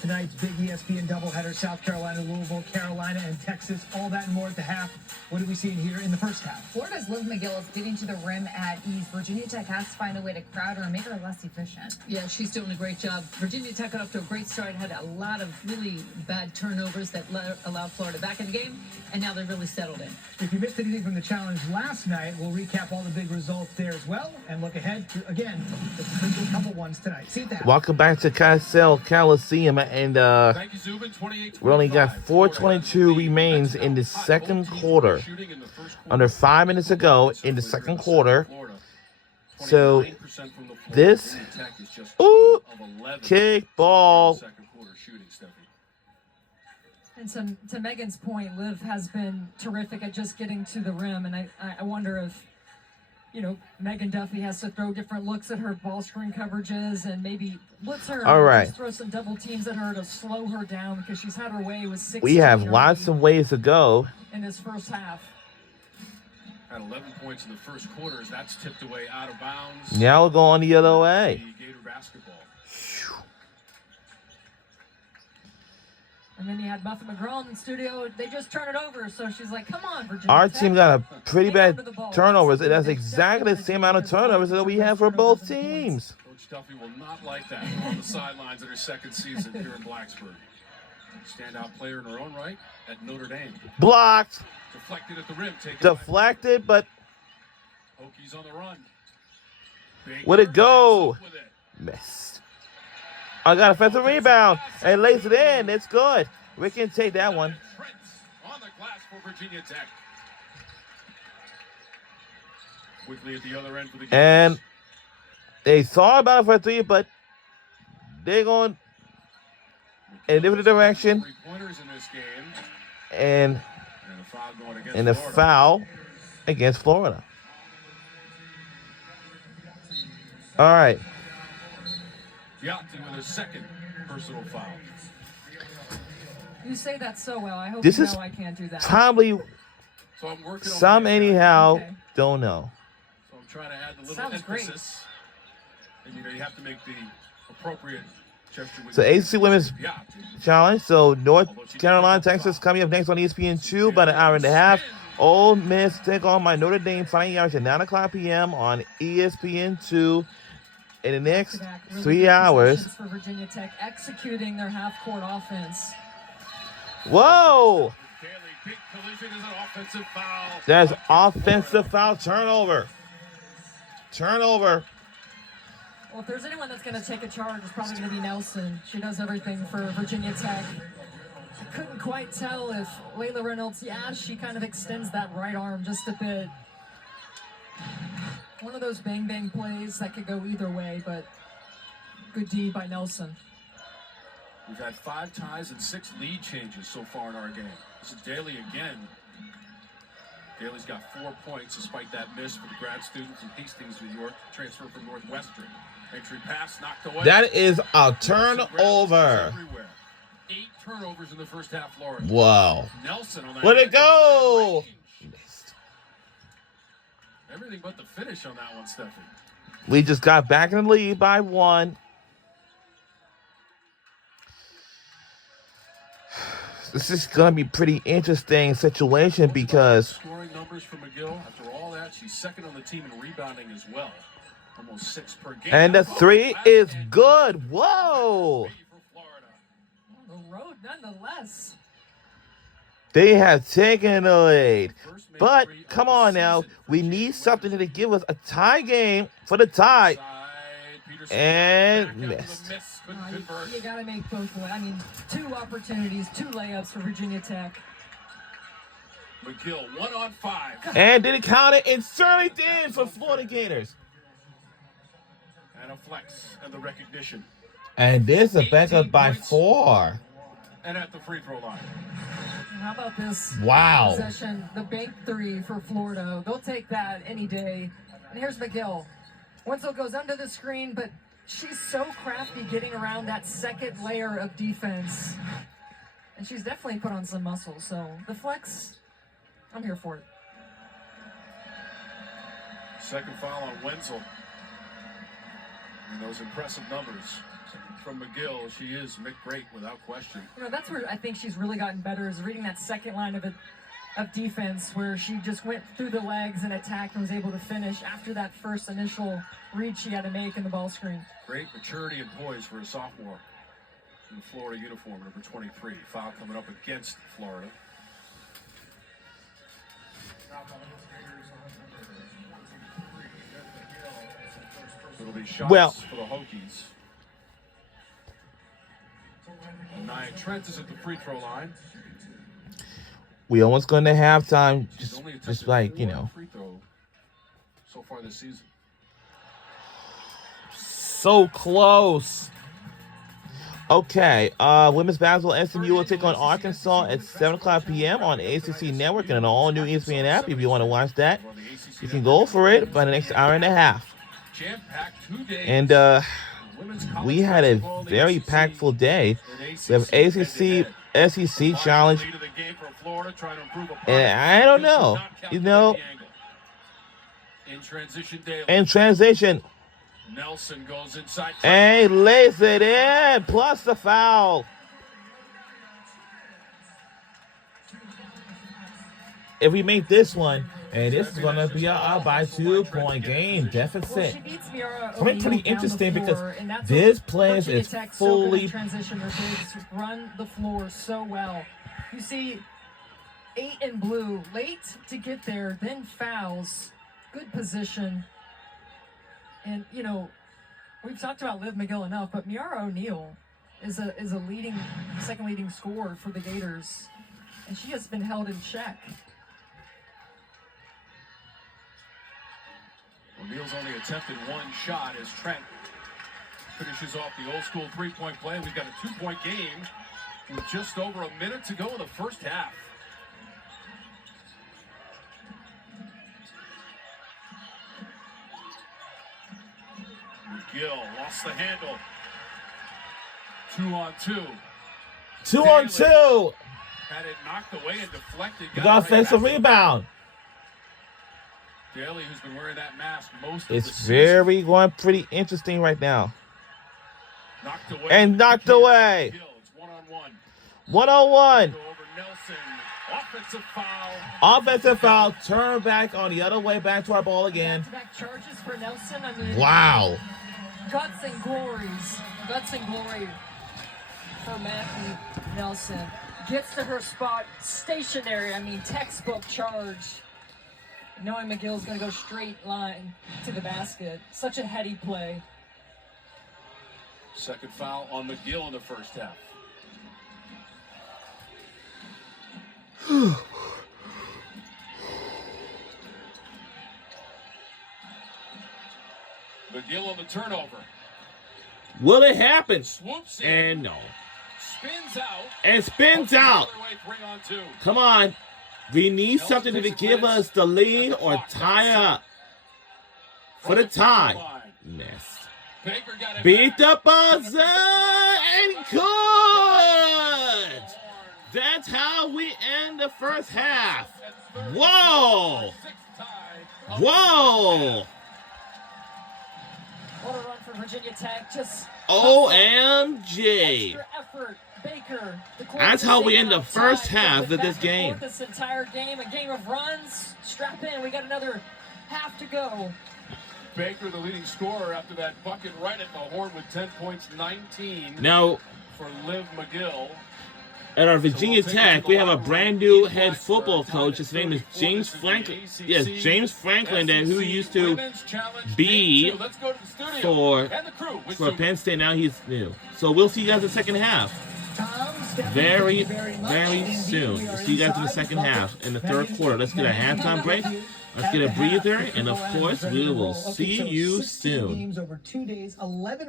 Tonight's big ESPN doubleheader, South Carolina, Louisville, Carolina, and Texas. All that and more at the half. What are we seeing here in the first half? Florida's Liv McGill is getting to the rim at ease. Virginia Tech has to find a way to crowd her and make her less efficient. Yeah, she's doing a great job. Virginia Tech got off to a great start, had a lot of really bad turnovers that allowed Florida back in the game, and now they're really settled in. If you missed anything from the challenge last night, we'll recap all the big results there as well and look ahead to, again, the potential couple ones tonight. See that. Welcome back to Cassell Coliseum, and Thank you, Zubin. 28-25. we only got 4:22 remains in the second quarter. Under 5 minutes to go in the second quarter. So this kick ball. And to Megan's point, Liv has been terrific at just getting to the rim, and I wonder if, you know, Megan Duffy has to throw different looks at her ball screen coverages and maybe blitz her. All right. Just throw some double teams at her to slow her down because she's had her way with 16. We have lots of ways to go in this first half. At 11 points in the first quarter, as that's tipped away out of bounds. Now we'll go on the other way. Gator basketball. And then you had Muffin McGraw in the studio. They just turn it over, so she's like, "Come on, Virginia." Our Tech. team got a pretty bad turnovers. That's exactly the same amount of turnovers that we have for both teams. Coach Duffy will not like that on the sidelines in her second season here in Blacksburg. Standout player in her own right at Notre Dame. Blocked. Deflected at the rim. Deflected, but Hokies on the run. where'd it go? Missed. I got a offensive rebound and lays it in. It's good. We can take that one. On the glass for Virginia Tech. Quickly at the other end for the Gators. And they thought about it for a three, but they're going in a different direction. 3 pointers in this game. And a foul going against a Florida. foul against Florida. All right. Giatti with a second personal foul. You say that so well. I hope This you is know I can't do that. probably So I'm working some on anyhow. Okay. Don't know. So I'm trying to add the little Sounds great. emphasis. And you have to make the appropriate gesture with So your AC Women's Giatti. Challenge. So North Carolina, Texas coming up next on ESPN2, about an hour and a half. Ole Miss take on my Notre Dame Fighting Irish at 9 o'clock p.m. on ESPN2 in the next Back-to-back really 3 good hours. possessions for Virginia Tech, executing their half-court offense. Whoa! Daly, big collision is an offensive foul. There's offensive foul turnover. Turnover. Well, if there's anyone that's going to take a charge, it's probably going to be Nelson. She does everything for Virginia Tech. I couldn't quite tell if Layla Reynolds, she kind of extends that right arm just a bit. One of those bang-bang plays that could go either way, but good D by Nelson. We've had 5 ties and 6 lead changes so far in our game. This is Daly again. Daly's got 4 points despite that miss for the grad student from Hastings, New York, transfer from Northwestern. Entry pass knocked away. That is a turnover. Everywhere. 8 turnovers in the first half, Florida. Wow. Nelson on that. Where'd it go? Missed. Everything but the finish on that one, Stephanie. We just got back in the lead by 1. This is going to be pretty interesting situation because Scoring numbers for McGill. After all that, she's second on the team in rebounding as well. Almost 6 per game. and the 3 is good. Whoa. For Florida. On the road, nonetheless. They have taken the lead. First made But 3 of come the on now. season for We Virginia need Tech. something to give us a tie game for the tie. Side, Peterson And back out with a missed. miss. Couldn't convert. You got to make both ways. I mean, 2 opportunities, 2 layups for Virginia Tech. McGill 1 on 5. And did it count it? It certainly did for Florida Gators. And a flex and the recognition. And this is back up by 4. And at the free throw line. How about this Wow. possession? The bank 3 for Florida. They'll take that any day. And here's McGill. Wenzel goes under the screen, but she's so crafty getting around that second layer of defense. And she's definitely put on some muscle. So the flex, I'm here for it. Second foul on Wenzel. And those impressive numbers. from McGill. She is great without question. You know, that's where I think she's really gotten better, is reading that second line of defense, where she just went through the legs and attacked and was able to finish after that first initial read she had to make in the ball screen. Great maturity and poise for a sophomore in the Florida uniform, number 23. Foul coming up against Florida. It'll be shots for the Hokies. And Nia Trent is at the free throw line. We almost going to halftime, She's only just attempted like, 4 free throw so far this season. so close. Okay, women's basketball SMU will take on Arkansas at 7 o'clock p.m. on ACC Network and an all-new ESPN app. If you want to watch that, you can go for it by the next hour and a half. Jam-packed 2 days. And we had a very impactful day. We have ACC SEC Challenge, and I don't know, in transition, Nelson goes inside. and lays it in, plus the foul. If we make this one, and this is going to be a by 2-point game deficit. Well, she beats Miara It's going to be pretty O'Neal down the interesting because floor, and that's this what place Virginia is Tech's so good in fully transition. Their bigs run the floor so well. You see 8 in blue, late to get there, then fouls, good position. And, you know, we've talked about Liv McGill enough, but Miara O'Neal is a second leading scorer for the Gators, and she has been held in check. O'Neal's only attempted 1 shot as Trent finishes off the old school 3-point play. We've got a 2-point game with just over a minute to go in the first half. McGill lost the handle. 2-on-2. 2-on-2. Had it knocked away and deflected. We got offensive rebound. Daly, who's been wearing that mask most of the It's season. very going pretty interesting right now. Knocked away. And knocked away. McGill, it's 1-on-1. 1-on-1. Go over Nelson. Offensive foul. Offensive foul. Turn back on the other way. Back to our ball again. Back-to-back charges for Nelson. I mean, Wow. guts and glories. Guts and glory for Matthew Nelson. Gets to her spot, stationary. I mean, textbook charge. Knowing McGill's going to go straight line to the basket. Such a heady play. Second foul on McGill in the first half. McGill on the turnover. Will it happen? Swoops in. And no. Spins out. And spins out. Other way, 3-on-2. Come on. We need something to give us the lead or tie up. For the tie. Miss. Baker got it Beat back. the buzzer and good. That's how we end the first half. Whoa. Whoa. What a run for Virginia Tech. Just OMG. extra effort. Baker. That's how we end the first half of this game. This entire game, a game of runs. Strap in. We got another half to go. Baker, the leading scorer after that bucket right at the horn with 10 points, 19 Now, for Liv McGill. at our Virginia Tech, we have a brand new head football coach. His name is James Franklin. Yes, James Franklin, who used to be for Penn State. Now he's new. So we'll see you guys in the second half. Very, very soon. We'll see you guys in the second half, in the third quarter. Let's get a halftime break. Let's get a breather. And, of course, we will see you soon. Games over 2 days, 11